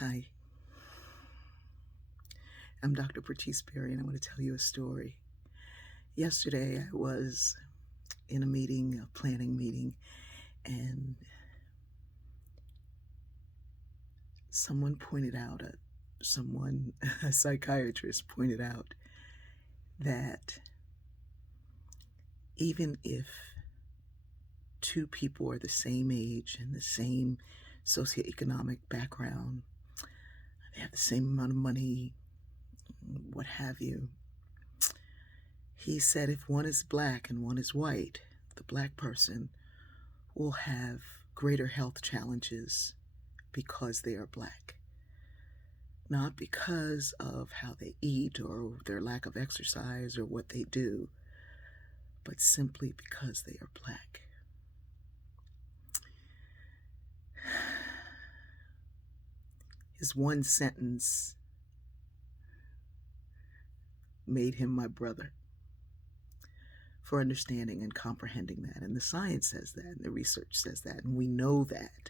Hi, I'm Dr. Bertice Berry, and I'm going to tell you a story. Yesterday, I was in a meeting, a planning meeting, and someone pointed out, a psychiatrist pointed out that even if two people are the same age and the same socioeconomic background, they have the same amount of money, what have you, he said if one is black and one is white, the black person will have greater health challenges because they are black. Not because of how they eat or their lack of exercise or what they do, but simply because they are black. His one sentence made him my brother for understanding and comprehending that. And the science says that, and the research says that, and we know that.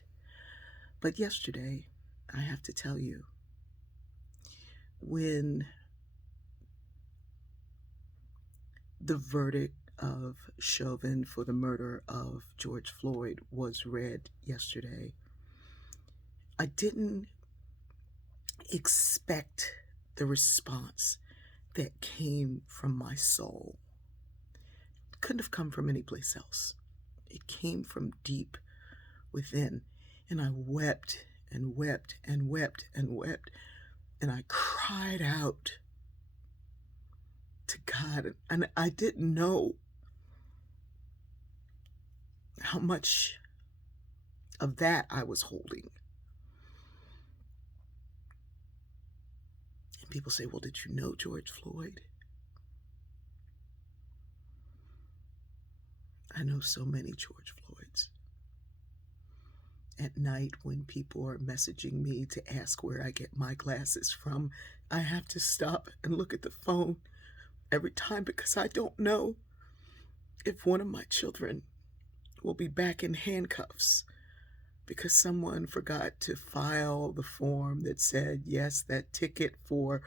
But yesterday, I have to tell you, when the verdict of Chauvin for the murder of George Floyd was read yesterday, I didn't expect the response that came from my soul. It couldn't have come from any place else. It came from deep within. And I wept and wept and wept and wept. And I cried out to God. And I didn't know how much of that I was holding. And people say, well, did you know George Floyd? I know so many George Floyds. At night, when people are messaging me to ask where I get my glasses from, I have to stop and look at the phone every time because I don't know if one of my children will be back in handcuffs because someone forgot to file the form that said, yes, that ticket for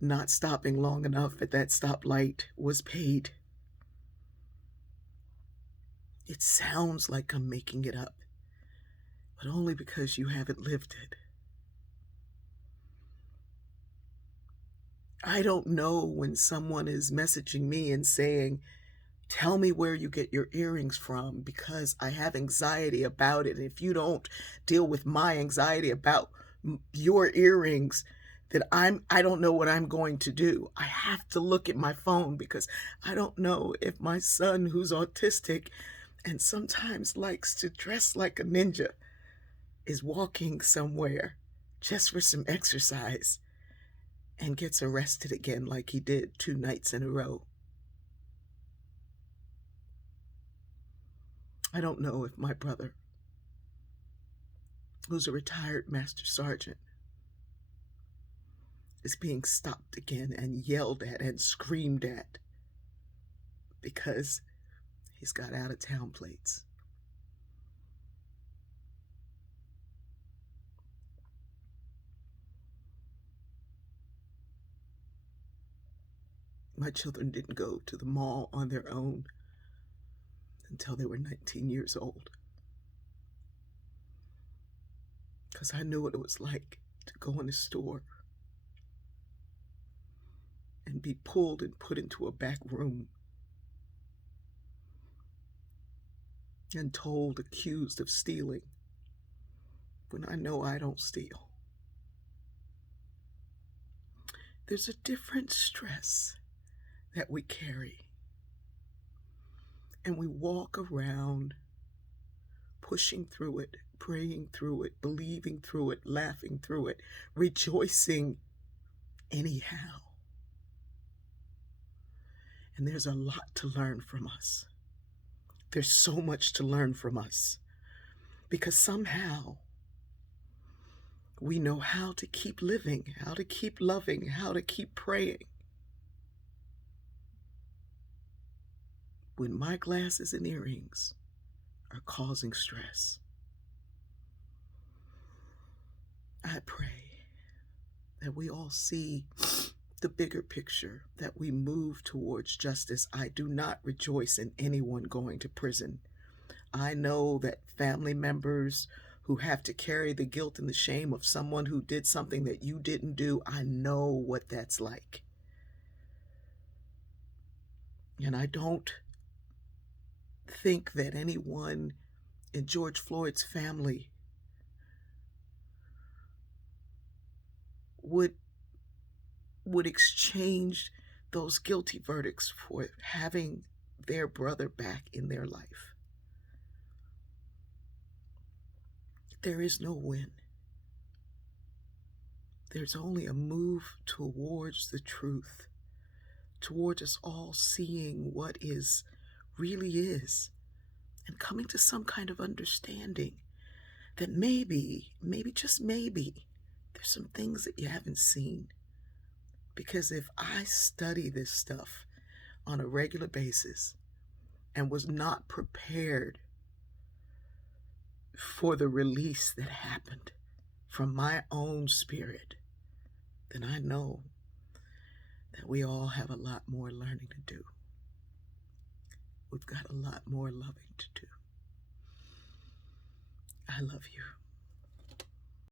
not stopping long enough at that stoplight was paid. It sounds like I'm making it up, but only because you haven't lived it. I don't know when someone is messaging me and saying, tell me where you get your earrings from because I have anxiety about it. And if you don't deal with my anxiety about your earrings, then I don't know what I'm going to do. I have to look at my phone because I don't know if my son, who's autistic and sometimes likes to dress like a ninja, is walking somewhere just for some exercise and gets arrested again like he did 2 nights in a row. I don't know if my brother, who's a retired master sergeant, is being stopped again and yelled at and screamed at because he's got out-of-town plates. My children didn't go to the mall on their own until they were 19 years old because I knew what it was like to go in a store and be pulled and put into a back room and told, accused of stealing, when I know I don't steal. There's a different stress that we carry, and we walk around pushing through it, praying through it, believing through it, laughing through it, rejoicing anyhow. And there's a lot to learn from us. There's so much to learn from us because somehow we know how to keep living, how to keep loving, how to keep praying. When my glasses and earrings are causing stress, I pray. that we all see the bigger picture, that we move towards justice. I do not rejoice in anyone going to prison. I know that family members who have to carry the guilt and the shame of someone who did something that you didn't do, I know what that's like. And I don't think that anyone in George Floyd's family would exchange those guilty verdicts for having their brother back in their life. There is no win. There's only a move towards the truth, towards us all seeing what really is, and coming to some kind of understanding that maybe, just maybe, there's some things that you haven't seen. Because if I study this stuff on a regular basis and was not prepared for the release that happened from my own spirit, then I know that we all have a lot more learning to do. We've got a lot more loving to do. I love you.